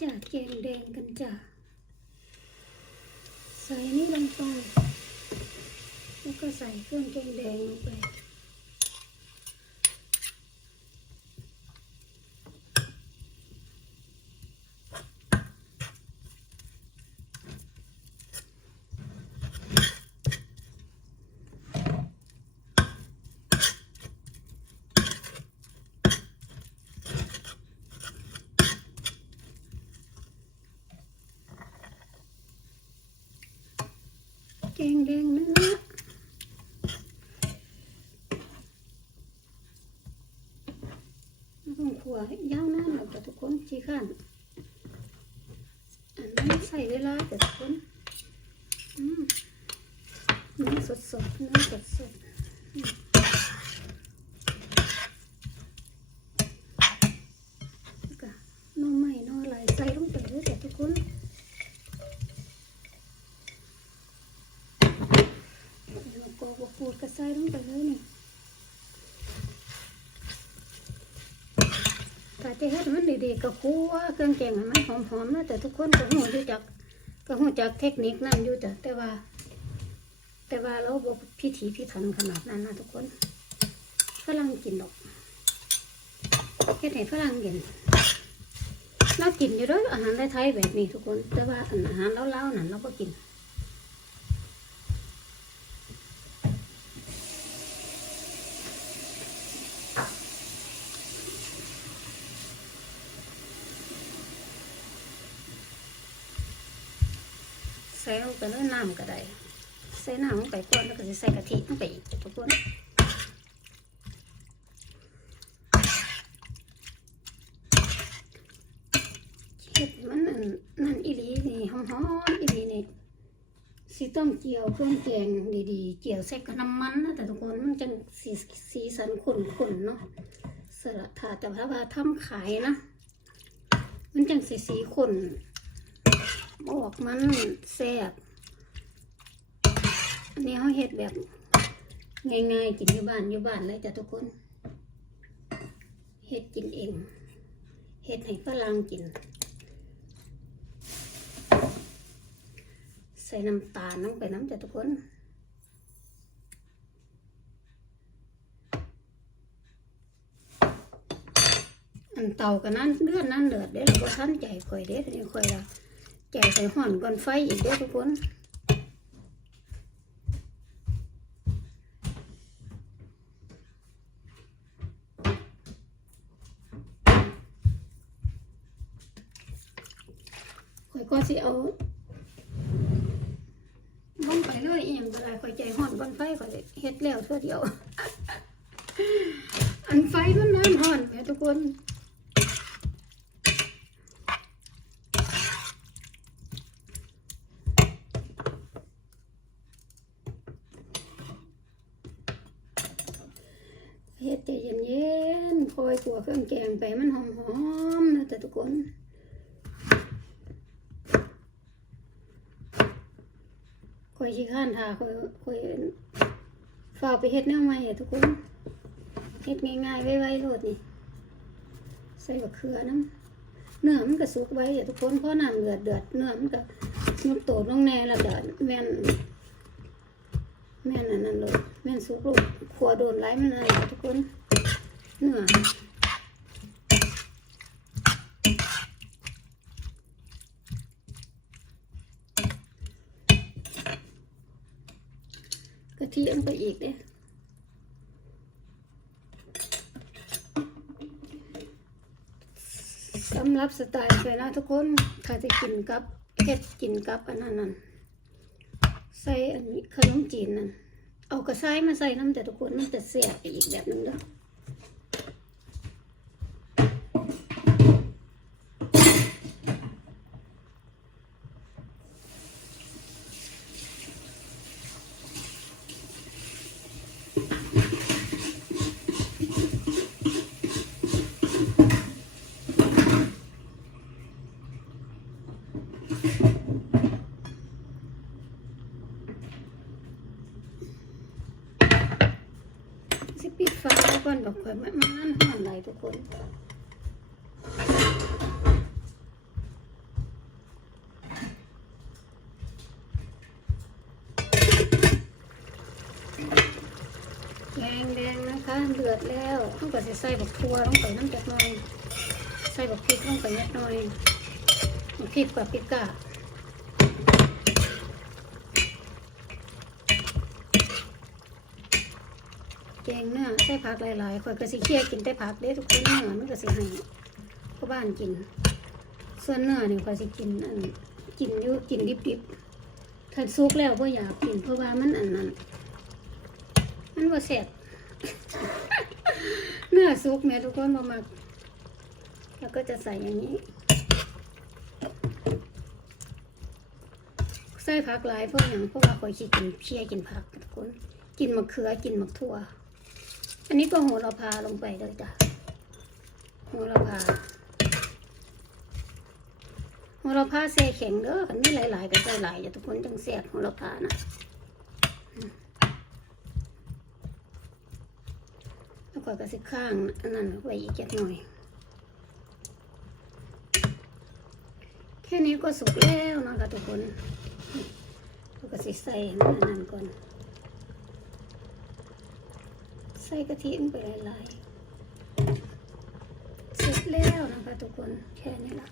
จ้ะแกงแดงกันจ้ะใส่นี่ลงไปแล้วก็ใส่เครื่องแกงแดงลงไป กงแดงเนื้อต้องขัวยาวนานหรอกแต่ทุกคนชี้ขั้นอันนี้ใส่เวลาแต่ทุกคนอืมนื้อสดๆนื้อสดสดๆอืมแล้วก็หน้อไม้หน้ออะไรใส่ลงไปเลยแต่ทุกคน แล้วก็บปูดกระใส่ลงไปเลยนี่ถ้าจะเฮ็ดมันดีๆก็คั่วเครื่องแกงให้มันหอมๆนะแต่ทุกคนก็หูอยู่จักก็หูจักเทคนิคนั่นอยู่จ้ะแต่ว่า แต่ว่าเราบ่พิถีพิถันขนาดนั้นนะทุกคนฝรั่งกินดอกเฮ็ดให้ฝรั่งกินเรากินอยู่ด้วยอาหารไทยแบบนี้ทุกคน แต่ว่าอาหารเล่าๆนั่นเราก็กิน ส่ลงไปเลยน้ำก็ได้ ใส่น้ำลงไปก่อนแล้วก็จะใส่กะทิลงไปอีกทุกคนเห็ดมันนั่นนั่นอีหลีนี่หอมๆอีหลีนี่สีต้องเจียวเครื่องแกงดีๆ เจียวใส่กับน้ำมันนะแต่ทุกคนมันจะสีสีสันขุ่นๆเนาะสลัดถาแต่ถ้าว่าทำขายนะ มันจังสีสีขุ่น ออกมันแซ่บอันนี้เขาเห็ดแบบ ง่ายๆ กินอยู่บ้านอยู่บ้านเลยจ้ะทุกคน เห็ดกินเอง เห็ดให้ฝรั่งกิน ใส่น้ำตาลลงไปน้ำจ้ะทุกคนอันเตากันนั้นเลือดนั้นเดือดเด้เราก็ท่านใจข่อยเด้ทีนี้ข่อยละ ใจใส่ห่อนก่อนไฟอีกเด้อทุกคนข่อยก็สิเอาลงไปเลยอีหยังก็ได้ข่อยใจห่อนก่อนไฟข่อยเฮ็ดแล้วทั่วเดียว อันไฟมันน้ำห่อนแหม่ทุกคน เฮ็ดใจเย็นๆคอยตัวเครื่องแกงไปมันหอมๆนะแต่ทุกคนคอยชี้ข้านทาคอยคอยฝากไปเฮ็ดแนวใหม่อะทุกคนเฮ็ดง่ายๆไวๆโลดนี่ใส่บักเขือน้ำเนื้อมันก็สุกไว้อะทุกคนเพราะน้ำเดือดเดือดเนื้อมันก็ยุบโตดลงแน่ละเดือดแม่น แม่นอันนั้นเลยแม่นสุกลูกขัวโดนไล่มันอะไรทุกคนเนื้อากะทิลงไปอีกเด้สำหรับสไตล์ไปนะทุกคน ถ้าจะกินกับเฮ็ดกินกับอันนั้นนั่น ใส่อันนี้ขนมจีนนั่นเอากระซ้ายมาใส่น้ำแต่ทุกคนมันจะเสียบไปอีกแบบนึงเด้อ ปิดไฟก่อนบอกข่อยมันนั่นห่อนเลยทุกคนแดงแดงนะคะเดือดแล้วต้องใส่ใส่บักทัวต้องใส่น้ำจัดหน่อย ใส่บักพริกต้องใส่เล็หน่อยพริกกับพริกกะ งเนื้อใส่ผักหลายๆข่อยก็สิเคี่ยกินแต่ผักเด้ทุกคนเนื้อมันก็สิให้พ่อบ้านกิน ส่วนเนื้อนี่ข่อยสิกินอันกินอยู่กินดิบๆถ้าสุกแล้วบ่อยากกินเพราะว่ามันอันนั้นมันบ่แซ่บเนื้อสุกแม่ทุกคนบ่มักแล้วก็จะใส่อย่างนี้ ใส่ผักหลายเพราะอย่างเพราะว่าคอยขี้กินเพียกินผักทุกคนกินมะเขือกินมะทั่ว อันนี้ก็โหระพาลงไปเลยจ้ะโหระพาโหระพาเซแข็งเด้อคันนี้หลาย ๆ ก็ใส่หลายอย่าทุกคนจังแซ่บโหระพานะแล้วก็กระสิข้างอันนั้นไว้อีกจักหน่อย แค่นี้ก็สุกแล้วนะคะทุกคนเราก็สิใส่มันอันนั้นก่อน ใส่กะทิลงไปหลายๆ เสร็จแล้วนะคะทุกคน แค่นี้ละ